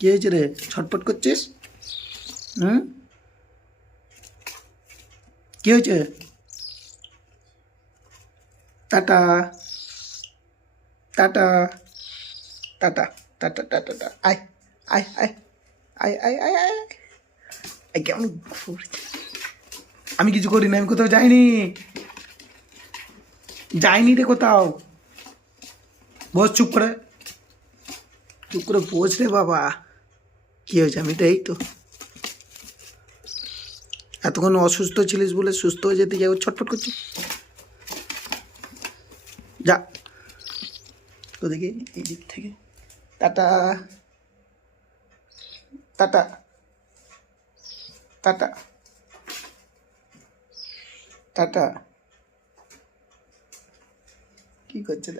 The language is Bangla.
কি হয়েছে রে, ছটপট করছিস? হুম, কি হয়েছে? Tata, tata, tata, tata, tata, tata. আয়, আয়, আয়, আয়, আয়, আয়, আয়, আয়, কেমন আমি কিছু করি না, আমি কোথাও যাইনি, যাইনি রে কোথাও। বস চুপ করে, চুপ করে বস রে বাবা। কি হয়েছে? আমি তো এই তো এতক্ষণ অসুস্থ ছিলিস বলে সুস্থ হয়ে যেতে যাও ছটফট করছি। যা তো দেখি এই দিক থেকে। Tata, tata, tata, tata. কি করছে?